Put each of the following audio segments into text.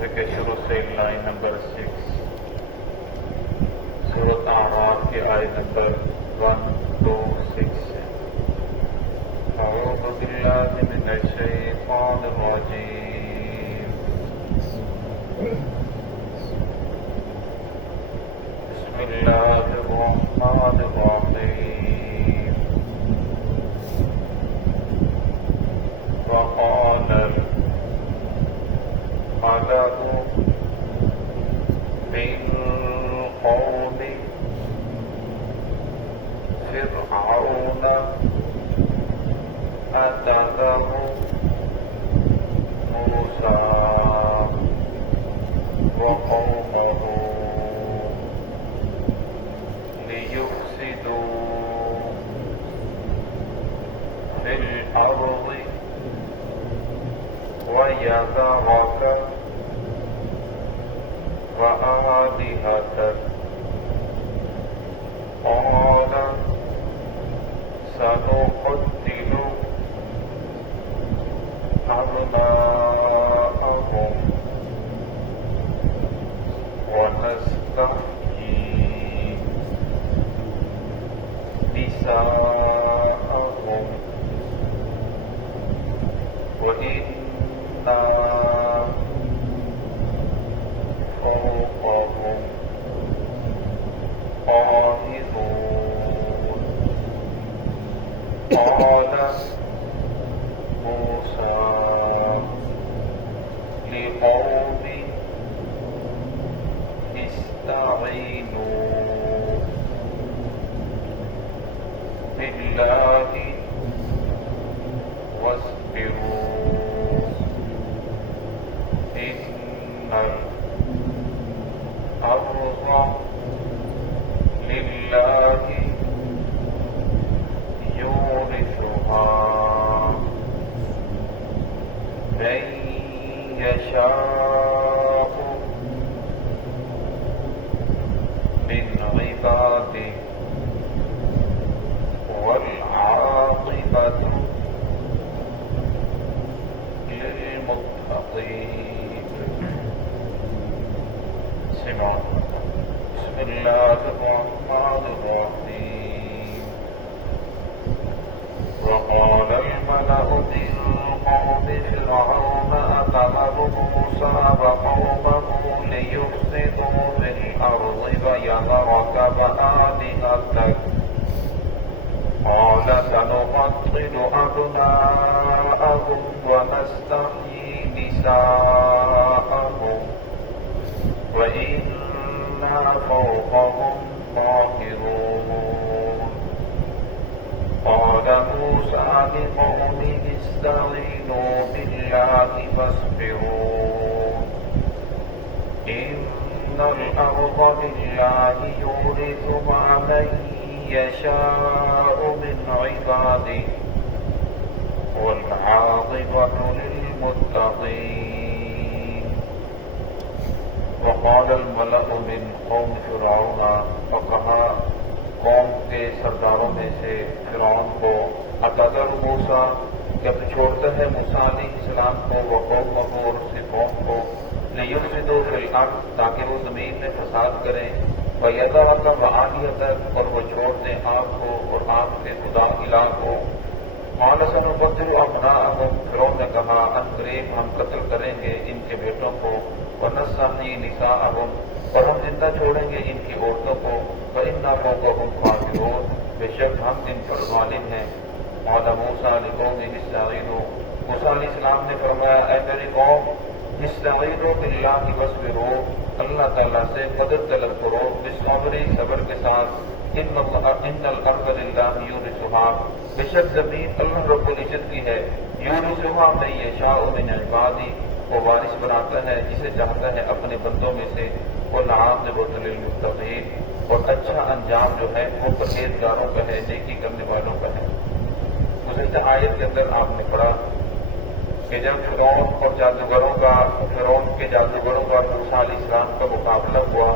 صفحے کے شروع سے لائن نمبر 6 سورۃ اعراف کی آیت نمبر 126 ہے۔ اعوذ باللہ من الشیطان الرجیم، بسم اللہ الرحمن الرحیم۔ وقال الملأ من قوم فرعون أتذر موسى وقومه ليفسدوا في الأرض ويذرك وآلهتك، قال سنقتل أبناءهم ونستحيي نساءهم وإنا فوقهم قاهرون۔ قال موسى لقومه استعينوا بالله واصبروا إن الأرض لله يورثها من يشاء من عباده والعاقبة للمتقين۔ سمعوا بسم الله الرحمن الرحيم۔ وقال الملأ من قوم فرعون أتذر موسى وقومه ليفسدوا في الأرض ويذرك وآلهتك، قال سنقتل أبناءهم ونستحيي نساءهم وإنا فوقهم قاهرون۔ قال موسى لقومه استعينوا بالله واصبروا إن الأرض لله يورثها من يشاء من عباده والعاقبة للمتقين۔ وقال الملأ من قوم فرعون، اور کہا قوم کے سرداروں میں سے فرعون کو، اتذر موسیٰ، کیا تو چھوڑتا ہے موسیٰ علیہ السلام کو، وقومہ اور اس کی قوم کو، لیفسدوا فی الارض، تاکہ وہ زمین میں فساد کریں، وَيَذَرَكَ وَآلِهَتَكَ، اور وہ چھوڑ دیں آپ کو اور آپ کے خدا الہ کو۔ قَالَ سَنُقَتِّلُ أَبْنَاءَهُمْ، فرعون نے کہا ان قریب ہم قتل کریں گے ان کے بیٹوں کو، وَنَسْتَحْيِي نِسَاءَهُمْ، اور ہم زندہ چھوڑیں گے ان کی عورتوں کو، وَإِنَّا فَوْقَهُمْ قَاهِرُونَ، بے شک ہم ان پر غالب ہیں۔ قَالَ مُوسَىٰ لِقَوْمِهِ اسْتَعِينُوا، موسیٰ علیہ السلام نے فرمایا اے میری قوم، استعینوا باللہ واصبروا، اللہ تعالیٰ سے مدد طلب کرو، بالصبر، صبر کے ساتھ، ان الارض للہ یورثھا، بے شک زمین اللہ رب العزت کی ہے، یورثھا من یشاء من عبادہ، وہ وارث بناتا ہے جسے چاہتا ہے اپنے بندوں میں سے، والعاقبۃ للمتقین، اور اچھا انجام جو ہے وہ پرہیزگاروں کا ہے، نیکی کرنے والوں کا ہے۔ گزشتہ آیت کے اندر آپ نے پڑھا کہ جب فرعون اور جادوگروں کا، فرعون کے جادوگروں کا موسیٰ علیہ السلام کا مقابلہ ہوا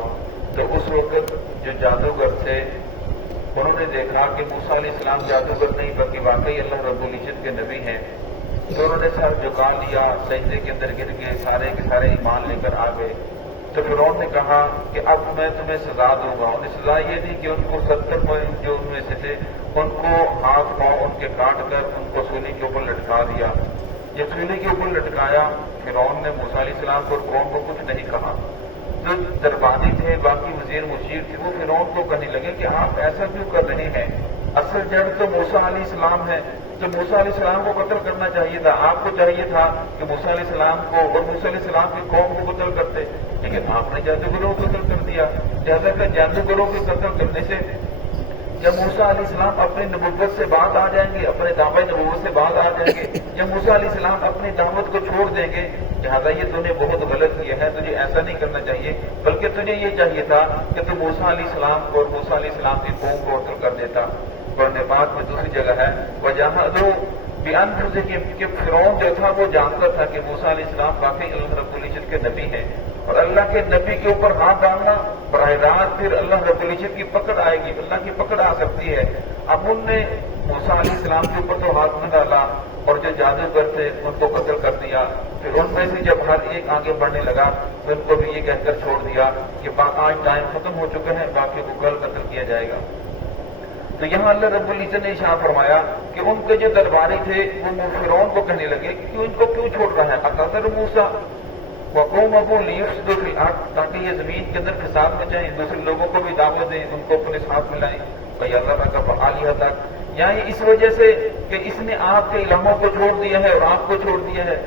تو اس وقت جو جادوگر تھے انہوں نے دیکھا کہ موسیٰ علیہ السلام جادوگر نہیں بلکہ واقعی اللہ رب العزت کے نبی ہیں، تو انہوں نے سر جھکا لیا، سجدے کے اندر گر گئے، سارے کے سارے ایمان لے کر آ گئے۔ تو فرعون نے کہا کہ اب میں تمہیں سزا دوں گا۔ انہیں سزا یہ دی کہ ان کو 70 جو ان میں سے تھے ان کو ہاتھ پاؤں ان کے کاٹ کر ان کو سولی کے اوپر لٹکا دیا۔ جب سولی کے اوپر لٹکایا فرعون نے موسیٰ علیہ السلام کو اور قوم کو کچھ نہیں کہا۔ جو دربانی تھے، باقی وزیر مشیر تھے، وہ فرعون کو کہنے لگے کہ آپ ایسا کیوں کر رہے ہیں؟ اصل جڑ تو موسیٰ علیہ السلام ہے، تو موسیٰ علیہ السلام کو قتل کرنا چاہیے تھا۔ آپ کو چاہیے تھا کہ موسیٰ علیہ السلام کو اور موسیٰ علیہ السلام کی قوم کو قتل کرتے، لیکن آپ نے جادوگروں کو قتل کر دیا۔ جیسا کہ جادوگروں کے قتل کرنے سے جب موسیٰ علیہ السلام اپنی نبوت سے بعد آ جائیں گے، اپنے دعوی نبوت سے بعد آ جائیں گے، جب موسیٰ علیہ السلام اپنی دعوت کو چھوڑ دیں گے، لہٰذا یہ تو نے بہت غلط کیا ہے، تجھے ایسا نہیں کرنا چاہیے، بلکہ تجھے یہ چاہیے تھا کہ تو موسیٰ علیہ السلام کو اور موسیٰ علیہ السلام کی قوم کو قتل کر دیتا۔ قرآن پاک میں دوسری جگہ ہے وَجَاهَدُوا بِأَنفُسِهِمْ کہ فرعون جو تھا وہ جانتا تھا کہ موسیٰ علیہ السلام واقعی اللہ رب العزت کے نبی ہیں، اور اللہ کے نبی کے اوپر ہاتھ ڈالنا براہ راست پھر اللہ رب العزت کی پکڑ آئے گی، اللہ کی پکڑ آ سکتی ہے۔ اب ان نے موسیٰ علیہ السلام کے اوپر تو ہاتھ نہ ڈالا اور جو جادوگر تھے ان کو قتل کر دیا۔ پھر ان میں سے جب ہر ایک آگے بڑھنے لگا تو ان کو بھی یہ کہہ کر چھوڑ دیا کہ آج ٹائم ختم ہو چکے ہیں، باقی کو کل قتل کیا جائے گا۔ تو یہاں اللہ رب العزت نے اشارہ فرمایا کہ ان کے جو درباری تھے وہ فرعون کو کہنے لگے کہ ان کو کیوں چھوڑ رہا ہے؟ اقدر موسیٰ وقومہ لیفسدوا فی الارض تاکہ یہ زمین کے اندر فساد مچائیں، دوسرے لوگوں کو بھی دعوت دیں، ان کو اپنے ساتھ ملائیں۔ اللہ کا فعالیہ تک یعنی اس وجہ سے کہ اس نے آپ کے الہوں کو چھوڑ دیا ہے اور آپ کو چھوڑ دیا ہے۔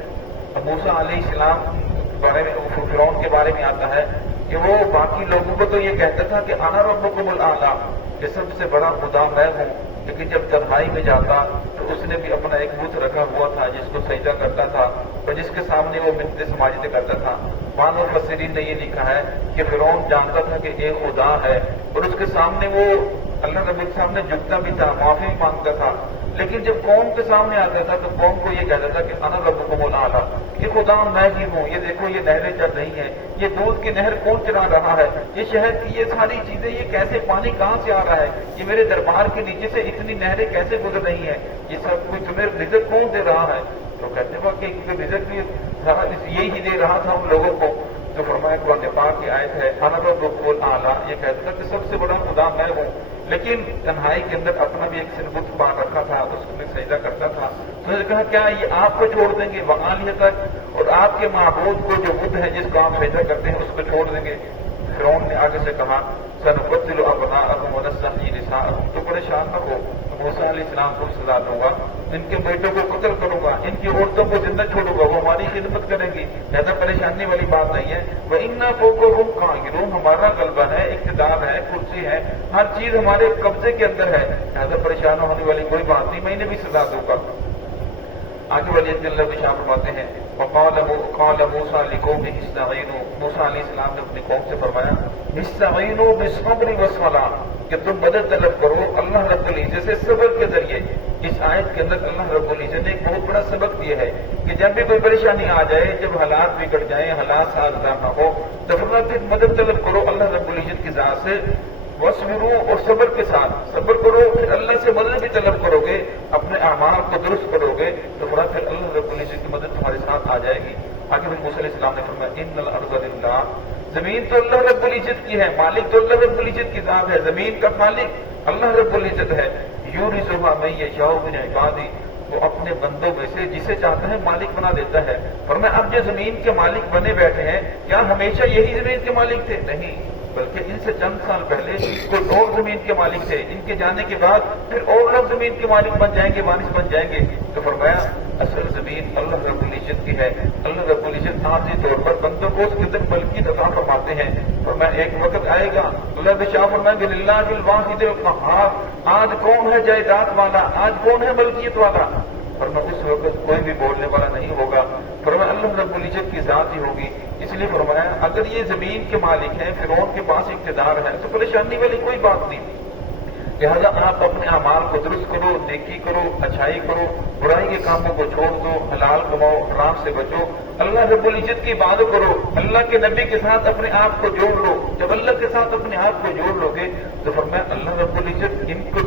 موسیٰ علیہ السلام بارے میں فرعون کے بارے میں آتا ہے کہ وہ باقی لوگوں کو تو یہ کہتا تھا کہ انا ربکم الاعلی کہ سب سے بڑا خدا میں ہوں، لیکن جب تنہائی میں جاتا تو اس نے بھی اپنا ایک بت رکھا ہوا تھا جس کو سجدہ کرتا تھا اور جس کے سامنے وہ منتیں سماجتیں کرتا تھا۔ بعض مفسرین نے یہ لکھا ہے کہ فرعون جانتا تھا کہ ایک خدا ہے اور اس کے سامنے وہ اللہ رب کے سامنے جھکتا بھی تھا، معافی مانگتا تھا، لیکن جب قوم کے سامنے آتا تھا تو قوم کو یہ کہتا تھا کہ انا ربکم الاعلی کہ خدا میں ہی ہوں، یہ دیکھو یہ نہریں چل رہی ہیں، یہ دودھ کی نہر کون چلا رہا ہے، یہ شہد کی یہ ساری چیزیں، یہ کیسے پانی کہاں سے آ رہا ہے، یہ میرے دربار کے نیچے سے اتنی نہریں کیسے گزر رہی ہیں، یہ سب کچھ تمہیں رزق کون دے رہا ہے؟ تو کہتے ہیں کہ رزق بھی یہی دے رہا تھا ان لوگوں کو۔ تو فرمایا قرآن پاک کی آیت ہے انا ربکم الاعلی، یہ کہتا تھا کہ سب سے بڑا خدا میں ہوں، لیکن تنہائی کے اندر اپنا بھی ایک بت بات رکھا تھا، اس میں سجدہ کرتا تھا۔ تو نے کہا کیا یہ آپ کو چھوڑ دیں گے وعالیہ تک، اور آپ کے معبود کو جو بت ہے جس کو آپ سجدہ کرتے ہیں اس کو چھوڑ دیں گے؟ فرعون نے آگے سے کہا سنقتل ابناءکم ونستحیی نساءکم، تو پریشان نہ ہو، موسیٰ علیہ السلام کو سزا دوں گا، ان کے بیٹوں کو قتل کروں گا، ان کی عورتوں کو زندہ چھوڑوں گا، وہ ہماری خدمت کریں گی، زیادہ پریشانی والی بات نہیں ہے۔ وَإِنَّا فَوْقَهُمْ قَاهِرُونَ، ہمارا غلبہ ہے، اقتدار ہے، کرسی ہے، ہر چیز ہمارے قبضے کے اندر ہے، زیادہ پریشان ہونے والی کوئی بات نہیں، میں انہیں بھی سزا دوں گا۔ آگے والی اللہ بشاہ فرماتے ہیں وقال موسیٰ لقومہ استعینوا، موسیٰ علیہ السلام نے اپنی قوم سے فرمایا استعینوا بالصبر والصلاۃ کہ تم مدد طلب کرو اللہ رب العزت سے صبر کے ذریعے۔ اس آیت کے اندر اللہ رب العزت نے ایک بہت بڑا سبق دیا ہے کہ جب بھی کوئی پریشانی آ جائے، جب حالات بگڑ جائیں، حالات سازگار نہ ہو، تو پھر مدد طلب کرو اللہ رب العزت کی ذات سے، وَاصْبِرُوا اور صبر کے ساتھ صبر کرو، پھر اللہ سے مدد بھی طلب کرو گے، اپنے اعمال کو درست کرو گے تو پھر اللہ رب العزت کی مدد تمہارے ساتھ آ جائے گی۔ آگے پھر موسیٰ علیہ السلام نے فرمایا ان الارض للہ، زمین تو اللہ رب العزت کی ہے، مالک تو اللہ رب العزت کی ذات ہے، زمین کا مالک اللہ رب العزت ہے، یورثها من یشاء من عبادہ، وہ اپنے بندوں میں سے جسے چاہتا ہے مالک بنا دیتا ہے۔ فرمایا اب جو زمین کے مالک بنے بیٹھے ہیں، کیا ہمیشہ یہی زمین کے مالک تھے؟ نہیں، بلکہ ان سے چند سال پہلے کوئی اور زمین کے مالک تھے، ان کے جانے کے بعد پھر اور لوگ زمین کے مالک بن جائیں گے، وارث بن جائیں گے۔ تو فرمایا اصل زمین اللہ رب العزت کی ہے، اللہ رب العزت عارضی طور پر بندوں کو اس کے اندر ملکیت عطا فرماتے ہیں۔ فرمایا ایک وقت آئے گا اللہ بشاہ فرمائیں گے للہ الواحد القہار، آج کون ہے جائیداد والا، آج کون ہے ملکیت والا؟ فرمایا اس وقت کوئی بھی بولنے والا نہیں ہوگا، فرمایا اللہ رب العزت کی ذات ہی ہوگی۔ اس لیے فرمایا اگر یہ زمین کے مالک ہیں، فرعون کے پاس اقتدار ہے، تو پریشانی والی کوئی بات نہیں، لہٰذا آپ اپنے اعمال کو درست کرو، نیکی کرو، اچھائی کرو، برائی کے کاموں کو چھوڑ دو، حلال کماؤ، حرام سے بچو، اللہ رب العزت کی عبادت کرو، اللہ کے نبی کے ساتھ اپنے آپ کو جوڑ لو۔ جب اللہ کے ساتھ اپنے آپ کو جوڑ لو گے تو فرمایا اللہ رب العزت ان کو